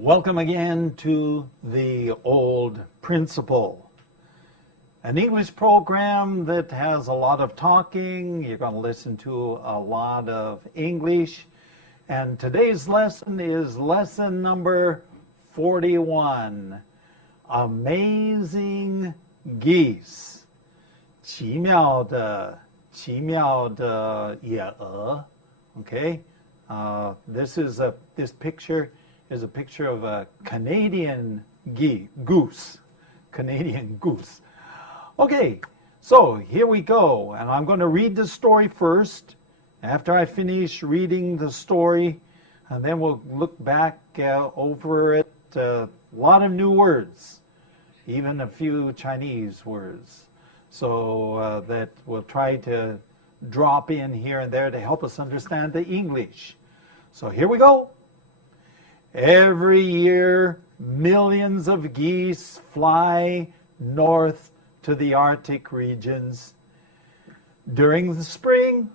Welcome again to the Old Principle, an English program that has a lot of talking. You're going to listen to a lot of English. And today's lesson is lesson number 41, Amazing Geese. 奇妙的野鹅. Okay? This picture is a picture of a Canadian goose. Canadian goose. Okay, so here we go. And I'm going to read the story first. After I finish reading the story, and then we'll look back over it. A lot of new words, even a few Chinese words. So that we'll try to drop in here and there to help us understand the English. So here we go. Every year, millions of geese fly north to the Arctic regions. During the spring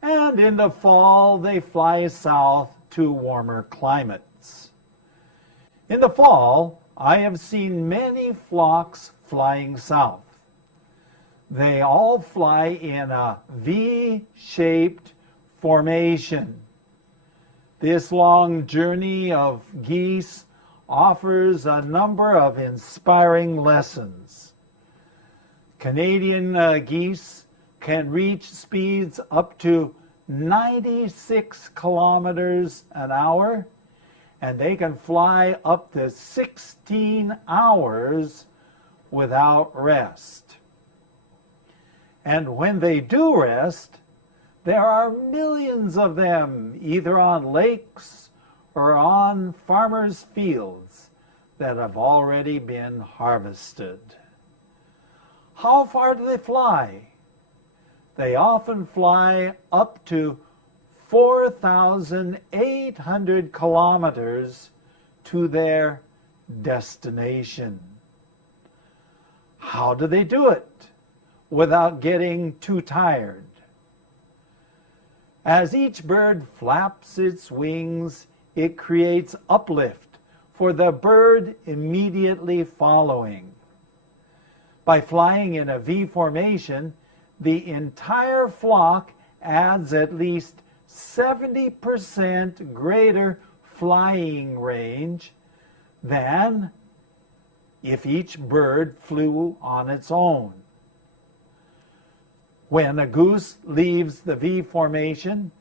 and in the fall, they fly south to warmer climates. In the fall, I have seen many flocks flying south. They all fly in a V-shaped formation. This long journey of geese offers a number of inspiring lessons. Canadian geese can reach speeds up to 96 kilometers an hour, and they can fly up to 16 hours without rest. And when they do rest, there are millions of them, either on lakes or on farmers' fields that have already been harvested. How far do they fly? They often fly up to 4,800 kilometers to their destination. How do they do it without getting too tired? As each bird flaps its wings, it creates uplift for the bird immediately following. By flying in a V formation, the entire flock adds at least 70% greater flying range than if each bird flew on its own. When a goose leaves the V formation,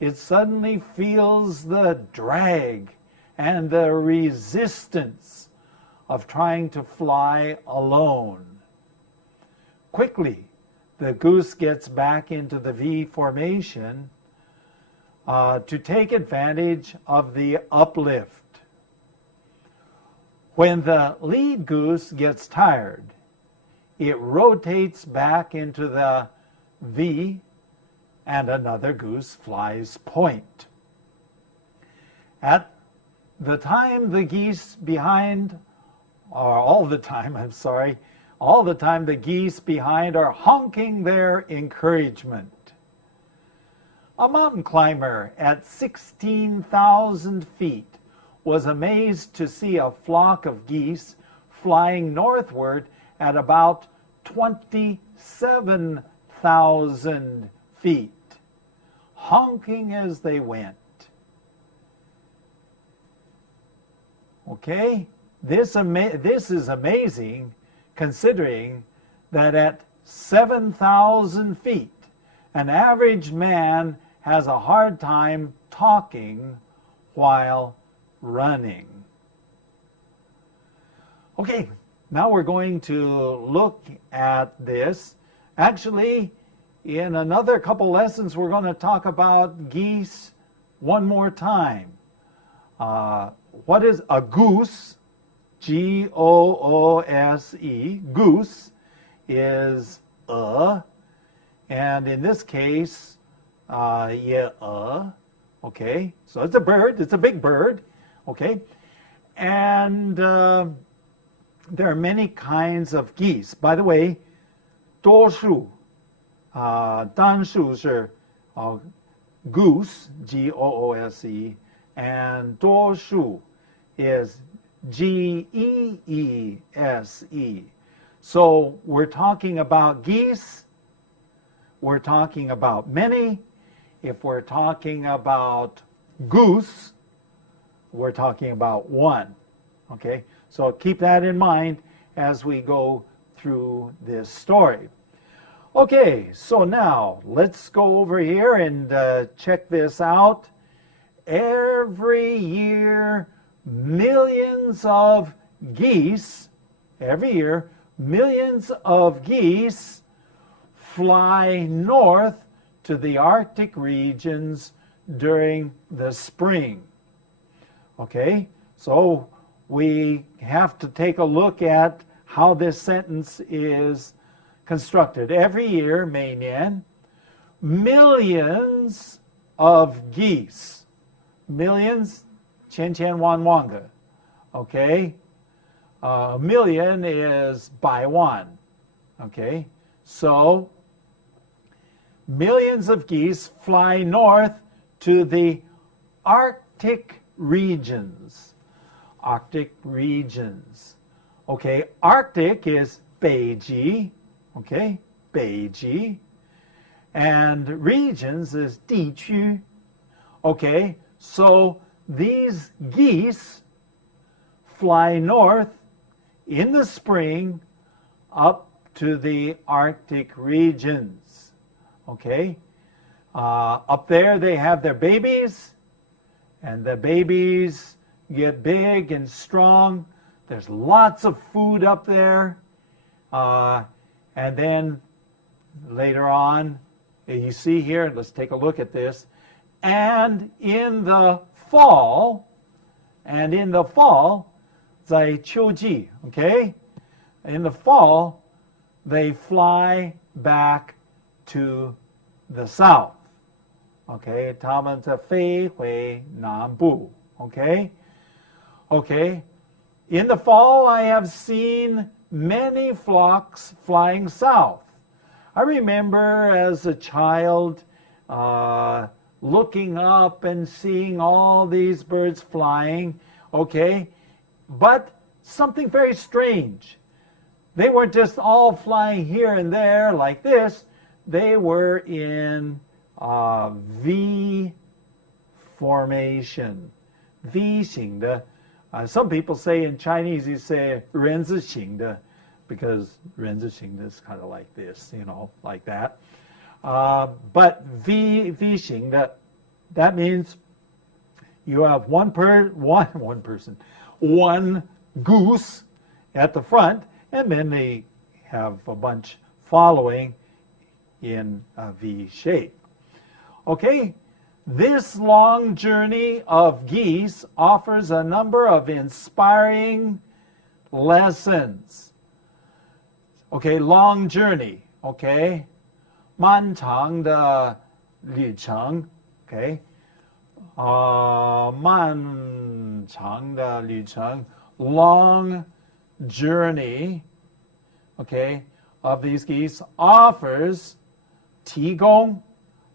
it suddenly feels the drag and the resistance of trying to fly alone. Quickly, the goose gets back into the V formation to take advantage of the uplift. When the lead goose gets tired, it rotates back into the V, and another goose flies point. At the time the geese behind, or all the time the geese behind are honking their encouragement. A mountain climber at 16,000 feet was amazed to see a flock of geese flying northward at about 27,000 feet, honking as they went. Okay, this is amazing, considering that at 7,000 feet, an average man has a hard time talking while running. Okay. Now we're going to look at this. Actually, in another couple lessons, we're going to talk about geese one more time. What is a goose? G-O-O-S-E. Goose is and in this case, okay, so it's a bird, it's a big bird, okay, and there are many kinds of geese. By the way, 多数, 单数是 goose, G-O-O-S-E, and 多数 is Geese. So we're talking about geese. We're talking about many. If we're talking about goose, we're talking about one. Okay, so keep that in mind as we go through this story. Okay, so now let's go over here and check this out. Every year, millions of geese, every year, millions of geese fly north to the Arctic regions during the spring. Okay, so we have to take a look at how this sentence is constructed. Every year, 每年, millions of geese. Millions, 千千万万个. Okay, a million is 百万. Okay, so millions of geese fly north to the Arctic regions. Arctic regions. Okay, Arctic is 北极. Okay, 北极. And regions is 地区. Okay, so these geese fly north in the spring up to the Arctic regions. Okay, up there they have their babies, and the babies get big and strong. There's lots of food up there. And then later on, you see here, let's take a look at this. And in the fall, 在秋季, okay? In the fall, they fly back to the south. Okay, 他们就飞回南部. Okay? Okay. In the fall, I have seen many flocks flying south. I remember as a child looking up and seeing all these birds flying, okay? But something very strange. They weren't just all flying here and there like this. They were in V formation. V 型的. Some people say in Chinese, you say 人字形的, because 人字形的 is kind of like this, you know, like that. But V 型的, that means you have one goose at the front, and then they have a bunch following in a V shape. Okay, this long journey of geese offers a number of inspiring lessons. Okay, long journey. Okay, 漫长的旅程. Okay, 漫长的旅程, long journey. Okay, of these geese offers 提供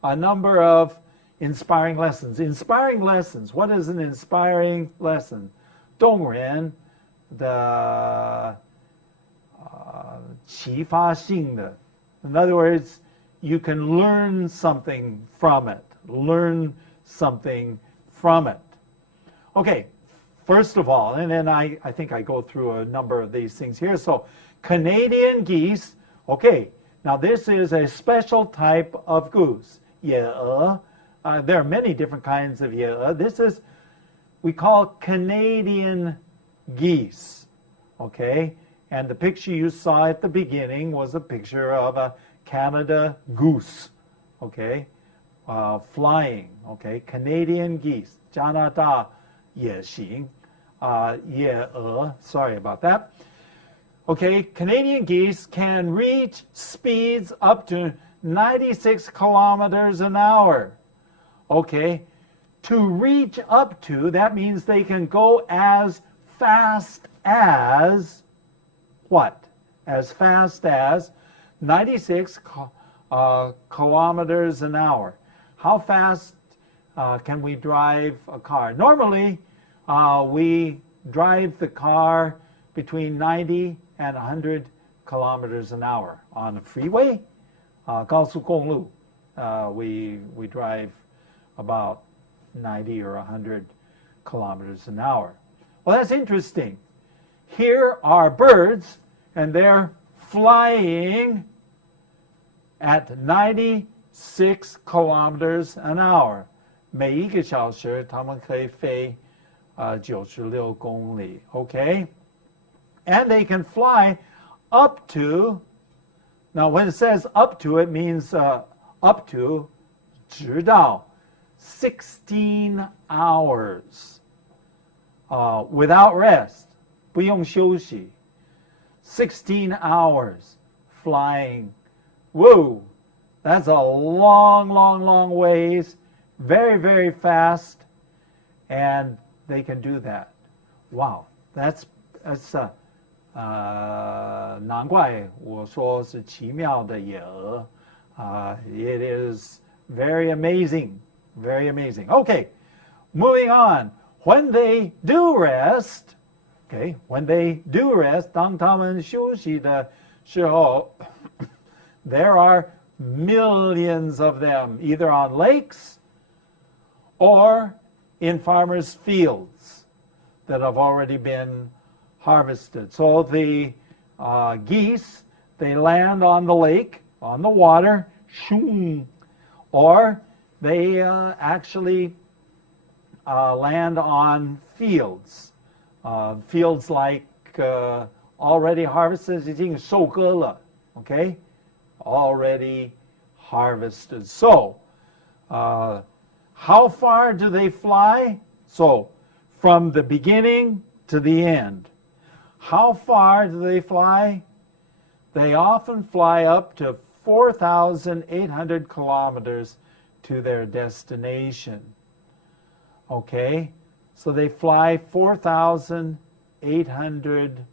a number of inspiring lessons. Inspiring lessons. What is an inspiring lesson? 动人的启发性的. In other words, you can learn something from it. Learn something from it. Okay, first of all, and then I think I go through a number of these things here. So, Canadian geese. Okay, now this is a special type of goose. 野鹅. There are many different kinds of 野鹅. This is, we call Canadian geese. Okay, and the picture you saw at the beginning was a picture of a Canada goose. Okay, flying. Okay, Canadian geese. 加拿大野行. 野鹅. Sorry about that. Okay, Canadian geese can reach speeds up to 96 kilometers an hour. Okay, to reach up to, that means they can go as fast as, what? As fast as 96 kilometers an hour. How fast can we drive a car? Normally, we drive the car between 90 and 100 kilometers an hour. On the freeway, 高速公路, we drive about 90 or 100 kilometers an hour. Well, that's interesting. Here are birds, and they're flying at 96 kilometers an hour. 每一个小时他们可以飞96公里, okay? And they can fly up to, now when it says up to, it means up to, 直到 16 hours without rest, 不用休息, 16 hours flying. Whoa, that's a long, long, long ways, very, very fast, and they can do that. Wow, that's 难怪我说是奇妙的野鹅. It is very amazing, very amazing. Okay, moving on. When they do rest, okay, when they do rest, 当他们休息的时候, there are millions of them, either on lakes or in farmers' fields that have already been harvested. So the geese, they land on the lake, on the water, or they actually land on fields. Fields like already harvested, 已经收割了, okay? Already harvested. So, how far do they fly? So, from the beginning to the end. How far do they fly? They often fly up to 4,800 kilometers to their destination. Okay? So they fly 4,800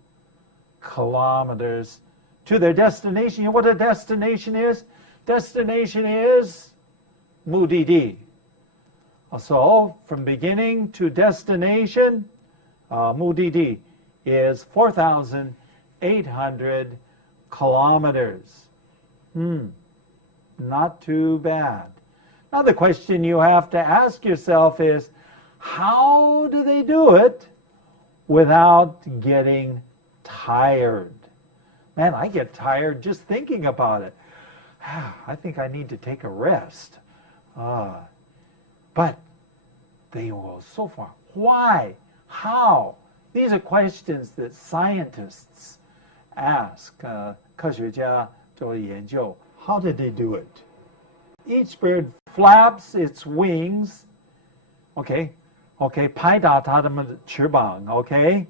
kilometers to their destination. You know what a destination is? Destination is 目的地. So, from beginning to destination, 目的地 is 4,800 kilometers. Not too bad. Now the question you have to ask yourself is, how do they do it without getting tired? Man, I get tired just thinking about it. I think I need to take a rest. But they will so far. Why? How? These are questions that scientists ask. 科学家做研究. How did they do it? Each bird flaps its wings. Okay, 拍打它们的翅膀. Okay,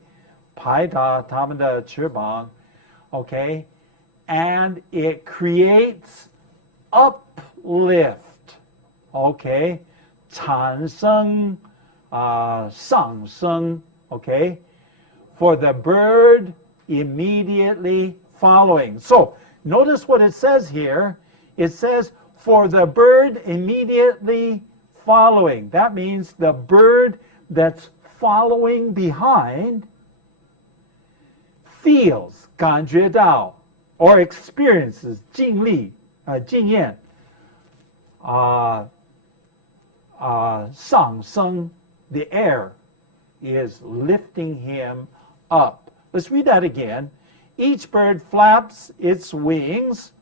拍打它们的翅膀. Okay, and it creates uplift. Okay, 产生, 上升. Okay, for the bird immediately following. So, notice what it says here. It says, for the bird immediately following. That means the bird that's following behind feels, 感觉到, or experiences, 经历, 经验, 上升, the air is lifting him up. Let's read that again. Each bird flaps its wings.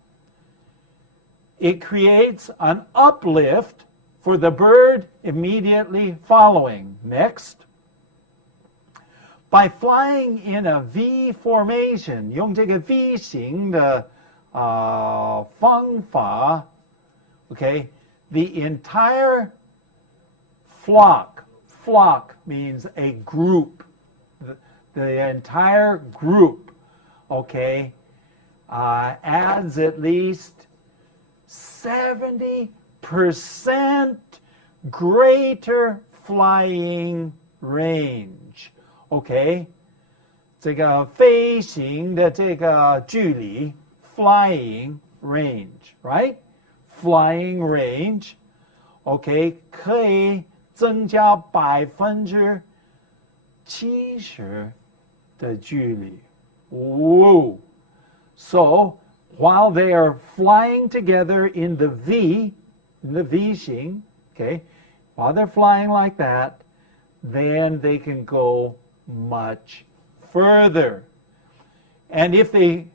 It creates an uplift for the bird immediately following. Next. By flying in a V formation, 用这个 V 型的方法, okay, the entire flock means a group, the entire group, okay, adds at least 70% greater flying range. Okay, 这个飞行的这个距离 flying range, right? Flying range, okay, 可以增加90% 70的距离. Whoa! So, while they are flying together in the V 型, okay, while they're flying like that, then they can go much further. And if they,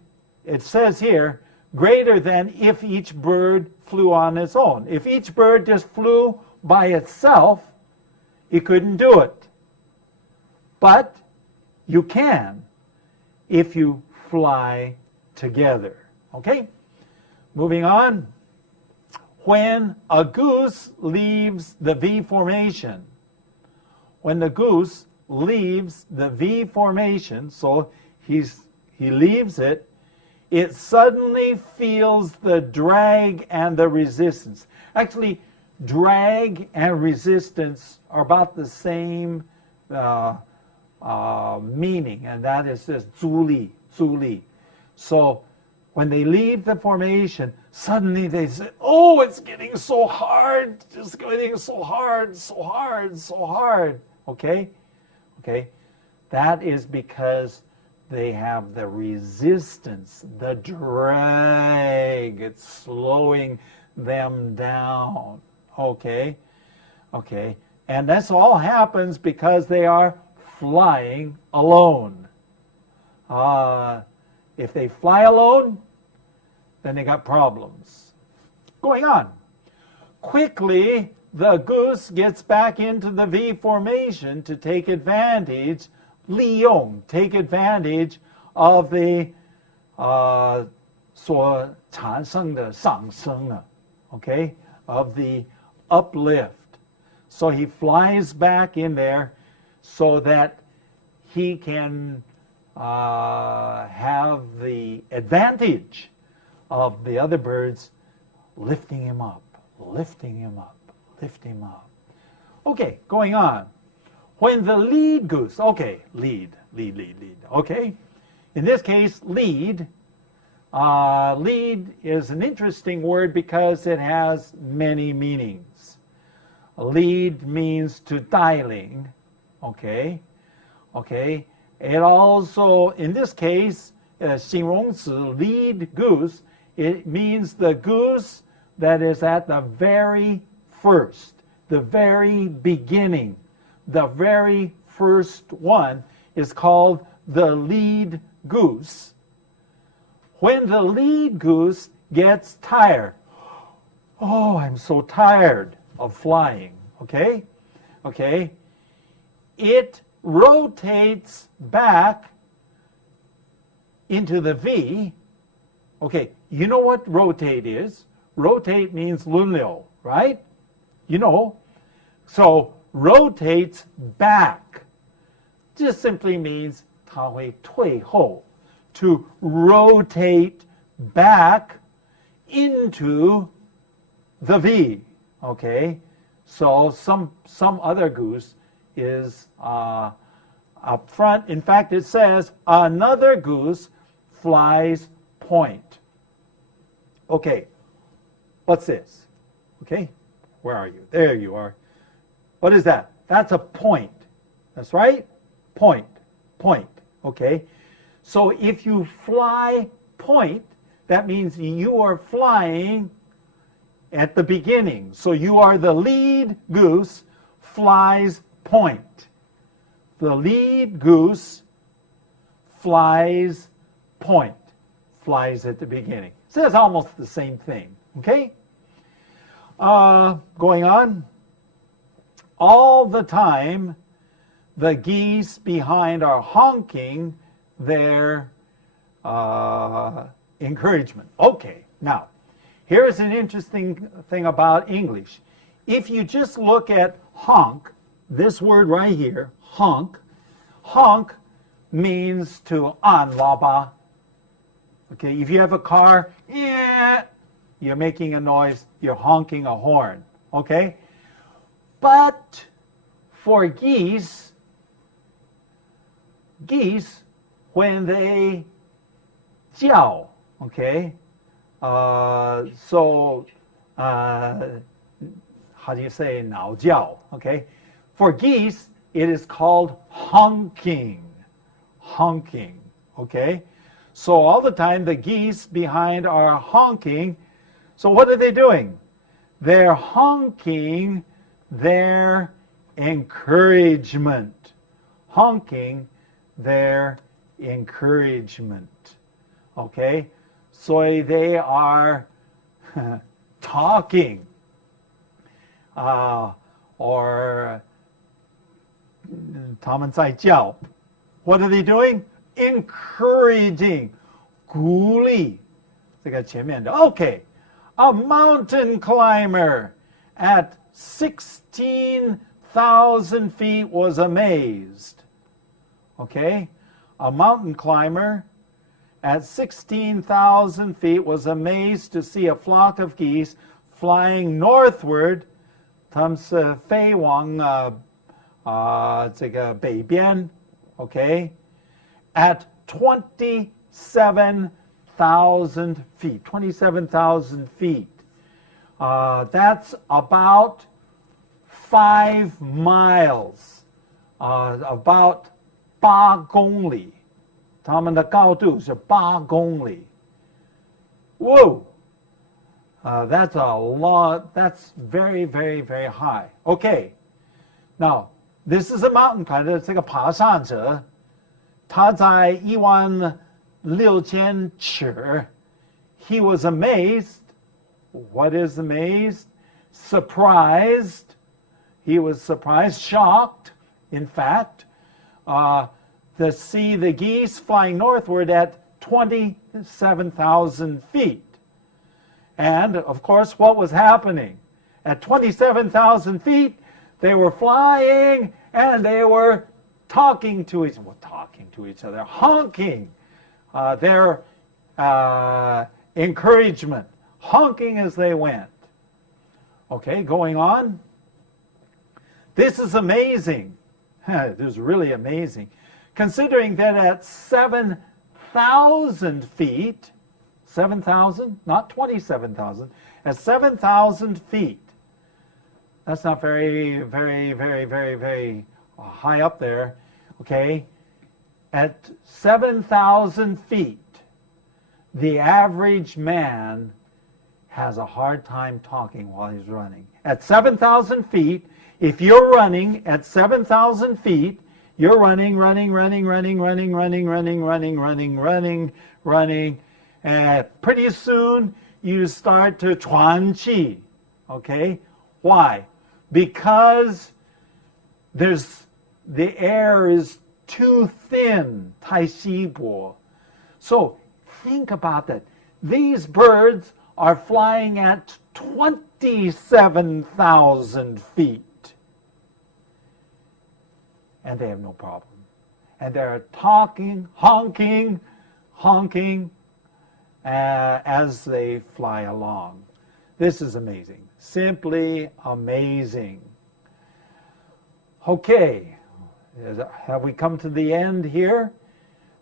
it says here, greater than if each bird flew on its own. If each bird just flew by itself, it couldn't do it. But you can if you fly together. Okay? Moving on. When a goose leaves the V formation, when the goose leaves the V formation, so he leaves it, it suddenly feels the drag and the resistance. Actually, drag and resistance are about the same meaning, and that is this 阻力. So when they leave the formation, suddenly they say, oh, it's getting so hard, it's getting so hard, so hard, so hard. Okay? Okay? That is because they have the resistance, the drag. It's slowing them down. Okay? Okay? And this all happens because they are flying alone. If they fly alone, then they got problems. Going on. Quickly, the goose gets back into the V formation to take advantage, 利用, take advantage of the 所产生的上升, okay, of the uplift. So he flies back in there so that he can have the advantage of the other birds lifting him up, lifting him up, lifting him up. Okay, going on. When the lead goose, okay, lead, okay. In this case, lead. Lead is an interesting word because it has many meanings. Lead means to 带领, okay, okay. It also, in this case, 形容词 lead goose, it means the goose that is at the very first, the very beginning. The very first one is called the lead goose. When the lead goose gets tired, oh, I'm so tired of flying, okay? Okay? It rotates back into the V. Okay, you know what rotate is? Rotate means 轮流, right? You know. So, rotates back just simply means 它会退后, to rotate back into the V. Okay, so some other goose is up front. In fact, it says another goose flies point. Okay, what's this? Okay, where are you? There you are. What is that? That's a point. That's right? Point. Point. Okay? So if you fly point, that means you are flying at the beginning. So you are the lead goose, flies point. The lead goose flies point. Flies at the beginning. So that's almost the same thing. Okay? Going on. All the time, the geese behind are honking their encouragement. Okay, now, here's an interesting thing about English. If you just look at honk, this word right here, honk, honk means to 按喇叭. Okay, if you have a car, yeah, you're making a noise, you're honking a horn. Okay? But for geese, when they 叫, okay, how do you say 鸟叫? Okay, for geese, it is called honking. Honking, okay? So all the time the geese behind are honking. So what are they doing? They're honking their encouragement. Honking their encouragement. Okay? So they are talking. Or 他们在叫. What are they doing? Encouraging. 鼓励. 这个前面的. Okay. A mountain climber at 16,000 feet was amazed. Okay? A mountain climber at 16,000 feet was amazed to see a flock of geese flying northward. 他们是飞往这个北边 okay? At 27,000 feet. 27,000 feet. That's about 5 miles. About 8公里. 它们的高度是8公里. Whoa! That's a lot. That's very, very, very high. Okay. Now, this is a mountain climber. 这个爬山者，他在16000尺。He was amazed. What is amazed? Surprised. He was surprised, shocked, in fact, to see the geese flying northward at 27,000 feet. And, of course, what was happening? At 27,000 feet, they were flying and they were talking to each other, honking their encouragement, honking as they went. Okay, going on. This is amazing. This is really amazing. Considering that at 7,000 feet, 7,000, not 27,000, at 7,000 feet, that's not very, very, very, very, very high up there, okay? At 7,000 feet, the average man has a hard time talking while he's running. At 7,000 feet, if you're running at 7,000 feet, you're running, and pretty soon you start to 喘气, okay? Why? Because the air is too thin, 太稀薄. So think about that. These birds are flying at 27,000 feet. And they have no problem. And they're talking, honking, as they fly along. This is amazing. Simply amazing. Okay. Have we come to the end here?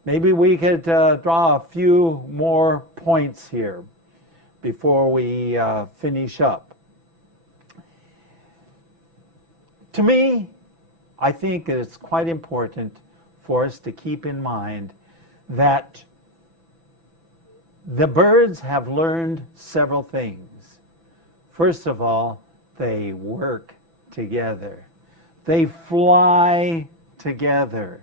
Maybe we could draw a few more points here before we finish up. To me, I think it's quite important for us to keep in mind that the birds have learned several things. First of all, they work together. They fly together.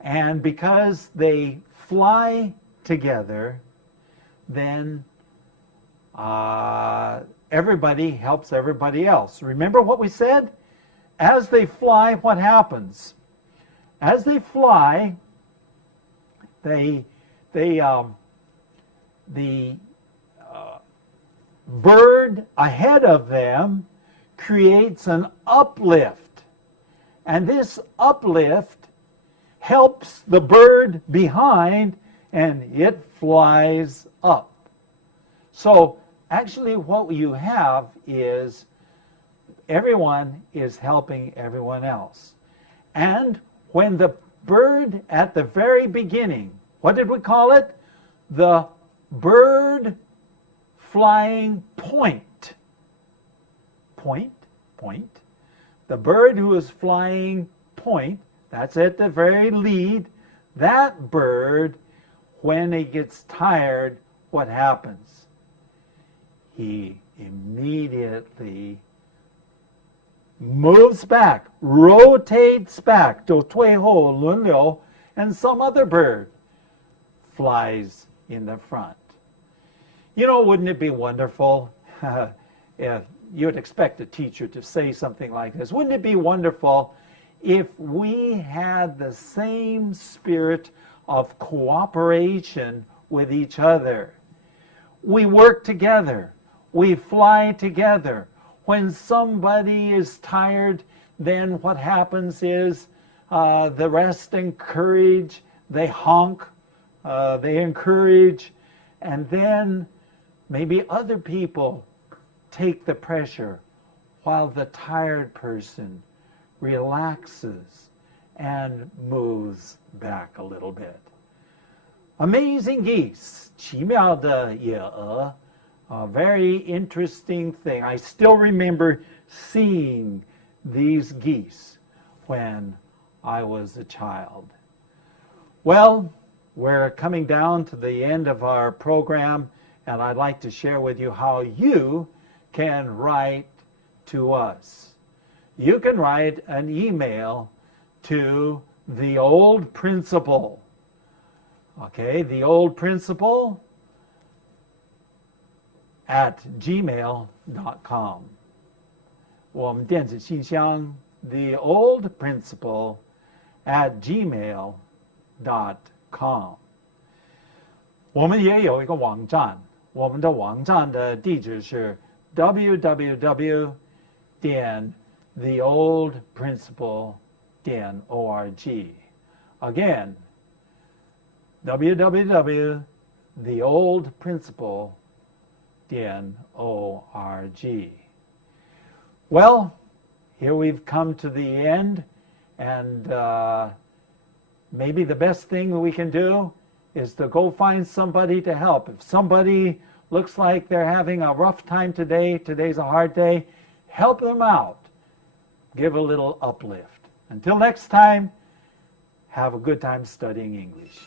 And because they fly together, then everybody helps everybody else. Remember what we said? As they fly, what happens? As they fly, the bird ahead of them creates an uplift. And this uplift helps the bird behind, and it flies up. So actually what you have is everyone is helping everyone else. And when the bird at the very beginning, what did we call it? The bird flying point. The The bird who is flying point, that's at the very lead, that bird, when he gets tired, what happens? He immediately moves back, rotates back, 就退后轮流, and some other bird flies in the front. You know, wouldn't it be wonderful if you'd expect a teacher to say something like this? Wouldn't it be wonderful if we had the same spirit of cooperation with each other? We work together. We fly together. When somebody is tired, then what happens is the rest encourage, they honk, they encourage, and then maybe other people take the pressure while the tired person relaxes and moves back a little bit. Amazing geese, 奇妙的野鹅, a very interesting thing. I still remember seeing these geese when I was a child. Well, we're coming down to the end of our program, and I'd like to share with you how you can write to us. You can write an email to the old principal. Okay, the old principal at gmail.com. 我们电子信箱 the old principal at gmail.com. 我们也有一个网站，我们的网站的地址是 www.theoldprinciple.org. Again, www.theoldprinciple.org. Well, here we've come to the end, and maybe the best thing we can do is to go find somebody to help. If somebody looks like they're having a rough time today, today's a hard day, help them out. Give a little uplift. Until next time, have a good time studying English.